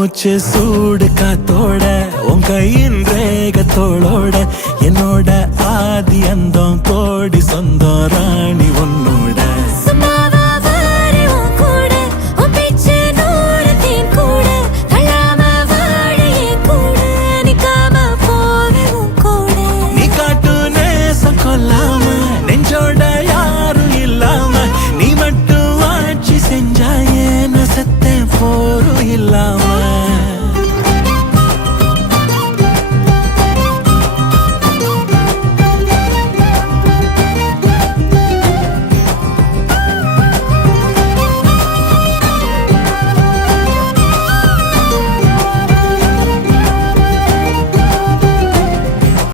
மூச்சு சூடு காத்தோட உன் கையின் ரேகத்தோளோட என்னோட ஆதி அந்தம் கோடி சொந்தம் ராணி